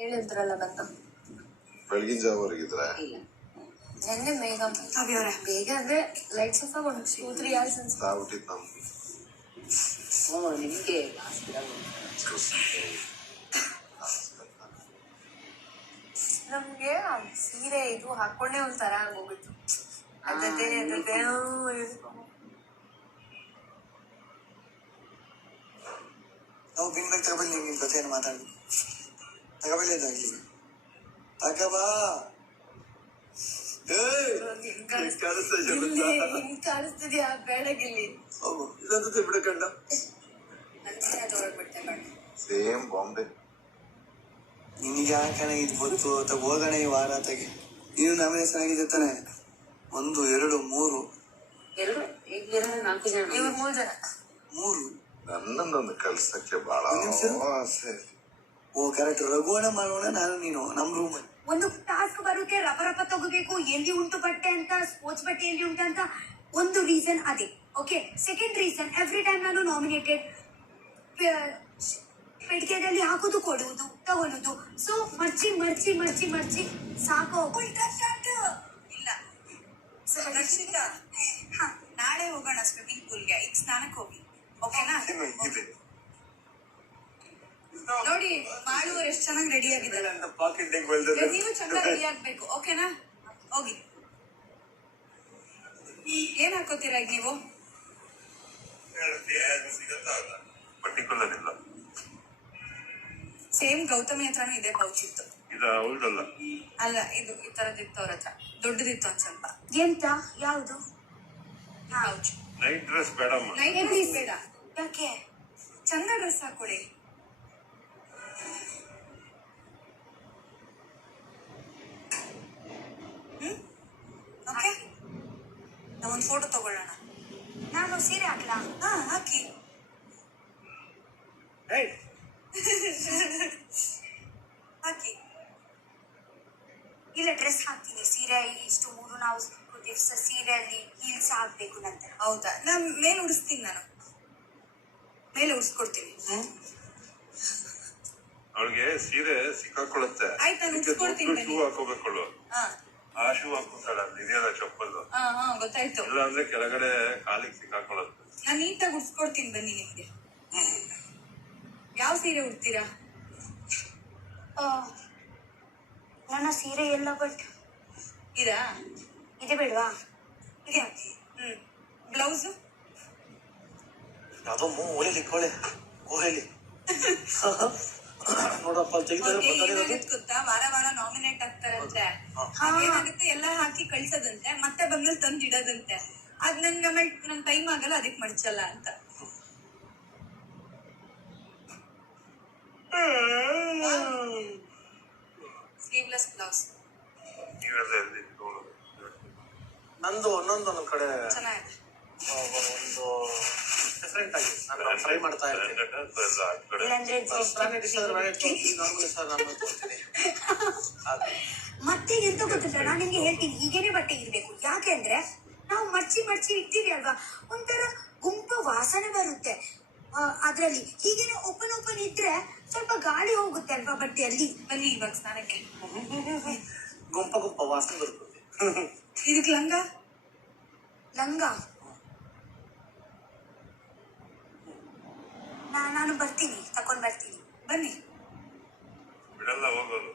ಹೇಳಿದ್ರಲ್ಲ ಬೆಳಗಿನ ಜಾವವರೆಗಿದ್ರೆ ಇಲ್ಲ. ನಿನ್ನೆ ಬೇಗ ಅವ್ಯವರೇ ಬೇಗ ಅಂದ್ರೆ ಲೈಟ್ಸ್ ಆಫ್ ಒಂದು ಟೂ ತ್ರೀ ಅವರ್ಸ್ ಅನ್ಸುತ್ತೆ. ಸಾವ್ಬಿಟ್ಟಿತ್ತು ನಮ್ಗೆ ಹ್ಞೂ ನಿಮಗೆ ನಮ್ಗೆ ಆ ಸೀರೆ ಇದು ಹಾಕೊಂಡೇ ಒಂಥರ ಆಗೋಗಿತ್ತು ಅದಕ್ಕೆ ಅದತೆ ನಾವು ಬ್ಯಾಗ್ ತಗೊಬಲ್ಲಿ ನಿನ್ ಜೊತೆ ಮಾತಾಡಿ ತಗೊಬಲ್ಲಿ ಅದಾಗ್ಲಿ ತಗಬಾ. ಏಯ್ ಹಿಂಗ್ ಕಾಣಿಸ್ತಿದ್ಯಾ ಇದಂತ ಬೇಡ. ಸೇಮ್ ಬಾಂಬೆ. ನಿನಗೆ ಯಾಕಣ ಇದು ಗೊತ್ತು? ಹೋಗೋಣ ಈ ವಾರ ತೆಗೆ ನೀನು ನಮ್ಮ ಹೆಸರಾಗಿದೆ ತಾನೆ? ಒಂದು ಎರಡು ಮೂರು. ಮೂರು ನನ್ನ ಕಲ್ಸಕ್ಕೆ ಬಹಳ ಆಸೆ. ಓ ಕರೆಕ್ಟ್ ರಘುವಣ ಮಾಡೋಣ ನಾನು ನೀನು ನಮ್ ರೂಮ್ ಒಂದು ಟಾಸ್ಕ್ ಬರೋಕೆ ರಪ ರಪ ತಗೋಬೇಕು ಎಲ್ಲಿ ಉಂಟು ಬಟ್ಟೆ ಅಂತ ಸ್ಪೋರ್ಟ್ಸ್ ಬಟ್ಟೆ ಎಲ್ಲಿ ಉಂಟು ಅಂತ ಒಂದು ರೀಸನ್ ಅದೇ okay second reason every time ನಾನು ನಾಮಿನೇಟೆಡ್ ಪೆಟ್ಟಿಗೆದಲ್ಲಿ ಹಾಕೋದು ಕೊಡುವುದು ತಗೊಳ್ಳೋದು ಸೊ ಮರ್ಚಿ ಮರ್ಚಿ ಮರ್ಚಿ ಮರ್ಚಿ ಸಾಕು ಇಲ್ಲ ಸೊ ಇಲ್ಲ. ರಕ್ಷಿತಾ ಹಾ. ನಾಳೆ ಹೋಗೋಣ ಸ್ವಿಮ್ಮಿಂಗ್ ಪೂಲ್ಗೆ ಈಗ ಸ್ನಾನಕ್ಕೆ ಹೋಗಿ. ಓಕೆನಾ ನೋಡಿ ಮಾಡುವವರು ಎಷ್ಟು ಚೆನ್ನಾಗಿ ರೆಡಿ ಆಗಿದ್ದಾರೆ. ನೀವು ಚೆನ್ನಾಗಿ ರೆಡಿ ಆಗ್ಬೇಕು ಓಕೆನಾ ಹೋಗಿ. ಏನ್ ಹಾಕೋತೀರಾ ಈಗ ನೀವು? ಪರ್ಟಿಕ್ಯುಲರ್ ಇಲ್ಲ. ಸೇಮ್ ಗೌತಮಿ ಹತ್ರನೂ ಇದೆ ಪೌಚ್ ಇತ್ತು. ಅಲ್ಲ ಇದು ಈ ತರದಿತ್ತು ಅವ್ರ ಹತ್ರ. ದೊಡ್ಡದಿತ್ತು ಒಂದ್ ಸ್ವಲ್ಪ. ಎಂತ? ಯಾವುದು? ಪೌಚ್ ನೈಟ್ ಡ್ರೆಸ್ ಬೇಡಮ್ಮ. ನೈಟ್ ಡ್ರೆಸ್ ಬೇಡ. ಯಾಕೆ? ಚಂದ ಡ್ರೆಸ್ ಹಾಕೊಡಿ ಹ್ಮ್ ಓಕೆ ನಾವೊಂದು ಫೋಟೋ ತಗೊಳ್ಳೋಣ. ನಾನು ಸೀರೆ ಹಾಕ್ಲಾ? ಹಾ ಹಾಕಿ. ಹಾಕಿ. ಇಲ್ಲ ಡ್ರೆಸ್ ಹಾಕ್ತೀನಿ. ಸೀರೆ ಇಷ್ಟು ಮೂರು ನಾವು ದಿವಸ ಸೀರೆಯಲ್ಲಿ ಹೀಲ್ಸ್ ಹಾಕ್ಬೇಕು ನಂತರ. ಹೌದಾ? ನಾನ್ ಮೇಲೆ ಉಡಿಸ್ತೀನಿ ನಾನು. ಮೇಲೆ ಉಡಿಸ್ಕೊಡ್ತೀನಿ. ಅವಳಿಗೆ ಸೀರೆ ಸಿಕ್ಕಾಕೊಳ್ಳುತ್ತೆ. ಆಯ್ತು, ನಾನು ಅದಕ್ಕೆ ಉಟ್ಸ್ಕೊಡ್ತೀನಿ ಆ ಶೂ ಹಾಕೋತಾಳ ಇದೆಯಲ್ಲ ಚಪ್ಪಲ್ ಹಾ ಹಾ ಗೊತ್ತಾಯ್ತು. ಇಲ್ಲ ಅಂದ್ರೆ ಕೆಳಗಡೆ ಕಾಲಿಗೆ ಸಿಕ್ಕಾಕೊಳ್ಳೋದು. ನಾನು ನೀಟಾಗಿ ಉಡ್ಸ್ಕೊಡ್ತೀನಿ ಬನ್ನಿ ನಿಮ್ಗೆ. ಯಾವ ಸೀರೆ ಉಡ್ತೀರಾ? ಆ, ನನ್ನ ಸೀರೆ ಎಲ್ಲ ಬಟ್ ಇದಾ? ಇದೆ ಬೇಡವಾ? ಇದೆ. Hmm blouse? ಯಾವುದೋ ಮೂಲೆ ಲಿಕ್ಕೋಳೆ ಓಹೇಲಿ ನೋಡಪ್ಪ ತೆಗಿತಾರೆ ಏನಾಗುತ್ತೆ ಗೊತ್ತಾ? ವಾರ ವಾರ ನಾಮಿನೇಟ್ ಆಗ್ತಾರಂತೆ ಏನಾಗುತ್ತೆ ಎಲ್ಲ ಹಾಕಿ ಕಳ್ಸೋದಂತೆ ಮತ್ತೆ ಬಂದ್ಮೇಲೆ ತಂದು ಇಡೋದಂತೆ ಅದ್ ನನ್ಗೆ ಆಮೇಲೆ ನನ್ ಟೈಮ್ ಆಗಲ್ಲ ಅದಕ್ಕೆ ಮಡ್ಚಲ್ಲ ಅಂತ. ಸ್ಲೀವ್ಲೆಸ್ ಬ್ಲೌಸ್ ನಂದು ಒಂದೊಂದು ಒಂದೊಂದು ಕಡೆ ಚೆನ್ನಾಗಿದೆ. ಒಂದು ಡಿಫ್ರೆಂಟ್ ಆಗಿ ನಾನು ಫ್ರೈ ಮಾಡ್ತಾ ಇರ್ತೀನಿ ಮತ್ತೆ ಎಂತ ಗೊತ್ತಿಲ್ಲ ನಾನು ನಿಮ್ಗೆ ಹೇಳ್ತೀನಿ. ಹೀಗೇನೆ ಬಟ್ಟೆ ಇರ್ಬೇಕು. ಯಾಕೆಂದ್ರೆ ನಾವು ಮರ್ಚಿ ಮರ್ಚಿ ಇಡ್ತೀವಿ ಅಲ್ವಾ? ಒಂಥರ ಗುಂಪು ವಾಸನೆ ಬರುತ್ತೆ. ಅದರಲ್ಲಿ ಅದ್ರಲ್ಲಿ. ಹೀಗೇನೆ ಓಪನ್ ಓಪನ್ ಇದ್ರೆ ಸ್ವಲ್ಪ ಗಾಳಿ ಹೋಗುತ್ತೆ ಅಲ್ವಾ ಬಟ್ಟೆಯಲ್ಲಿ? ಬನ್ನಿ ಇವಾಗ ಸ್ನಾನಕ್ಕೆ. ಗುಂಪ ಗುಂಪ ವಾಸನೆ ಬರುತ್ತೆ ಇದಕ್ಕೆ ಲಂಗ? ಲಂಗ. ನಾನು ಬರ್ತೀನಿ ತಕೊಂಡ್ ಬರ್ತೀನಿ. ಬನ್ನಿ. ಬಿಡಲ್ಲ ಹೋಗೋದು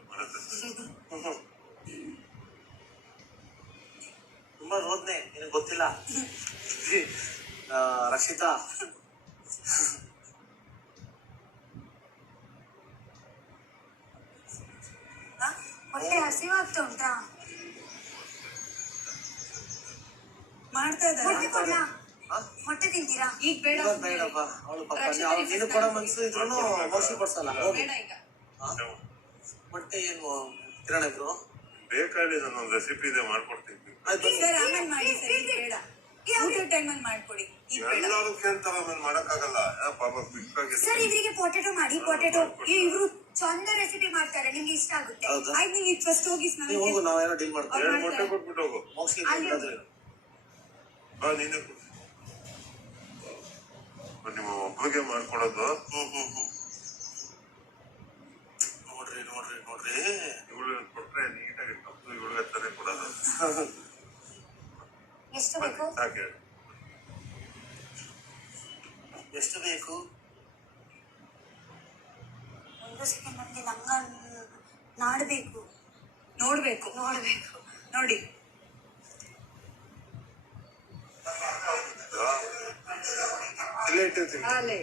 ತುಂಬಾ ನೋಡ್ದೆ ನಿನಗೆ ಗೊತ್ತಿಲ್ಲ? ಆ, ರಕ್ಷಿತಾ. ಹಾ? ಹೊಟ್ಟೆ ಹಸಿವಾಗ್ತಾ ಉಂಟಾ? ಮಾಡ್ತಾ ಇದ್ದಾರೆ? ಆ? ತಿಂತೀರಾ? ಈಗ ಬೇಡ. ಬೇಡಪ್ಪ. ಅವಳು ಪಾಪ ಅವ್ಳು ನಿನಗೆ ಕೊಡೋ ಮನ್ಸು ಇದ್ರು ಮೋಸಿ ಕೊಡ್ಸಲ್ಲ. ಹೋಗು. ಬೇಡ ಈಗ? ಮೊಟ್ಟೆ ಏನು ಕಿರಣ ಇದ್ರು? ಬೇಕಾಗಿ ನಾನು ರೆಸಿಪಿ ಇದೆ ಮಾಡ್ಕೊಡ್ತೀನಿ ಆಯ್ತು. ಸರ್ ಆಮೇಲೆ ಮಾಡಿ ಸರ್ ಈಗ ಬೇಡ. ಊಟ ಟೈಮಲ್ಲಿ ಮಾಡ್ಕೊಡಿ. ಈಗ ಬೇಡ. ಎಲ್ಲರೂ ಕೇಳ್ತಾರ ಆಮೇಲೆ ಮಾಡಕ್ಕಾಗಲ್ಲ. ಆ, ಪಾಪ ಸರ್ ಇವರಿಗೆ ಪೊಟೆಟೊ ಮಾಡಿ ಪೊಟೆಟೊ ಇವರು ಚಂದ ರೆಸಿಪಿ ಮಾಡ್ತಾರೆ ನಿಮ್ಗೆ ಇಷ್ಟ ಆಗುತ್ತೆ. ಹೌದಾ? ಆಯ್ತು ನೀವು ಈಗ ಫಸ್ಟ್ ಹೋಗಿ ನೀವು ಹೋಗು ನಾವೇನೋ ಡೀಲ್ ಮಾಡ್ತೀವಿ. ಎರಡು ಮೊಟ್ಟೆ ಕೊಟ್ಬಿಟ್ಟು ಹೋಗು. ಮೋಸ್ಟ್ಲಿ ಬಾ ನೀನು ನಿಮ್ಮ ಒಬ್ಬರಿಗೆ ಮಾಡ್ಕೊಡೋದು. ನೋಡ್ರಿ ನೋಡ್ರಿ ನೋಡ್ರಿ. ಇವಳು ಕೊಟ್ರೆ ನೀಟಾಗಿ ಕಪ್ಪು ಇವಳು ತಾನೇ ಕೊಡೋದು. ಎಷ್ಟು ಬೇಕು? ಸಾಕೆ ಎಷ್ಟು ಬೇಕು? ಒಂದು ಸೆಕೆಂಡ್ ನಮ್ಗೆ ನಂಗ ನಾಡಬೇಕು. ನೋಡ್ಬೇಕು. ನೋಡ್ಬೇಕು. ನೋಡಿ. ಇಲ್ಲೇ ಇಟ್ಟಿರ್ತೀನಿ ಅಲ್ಲೇ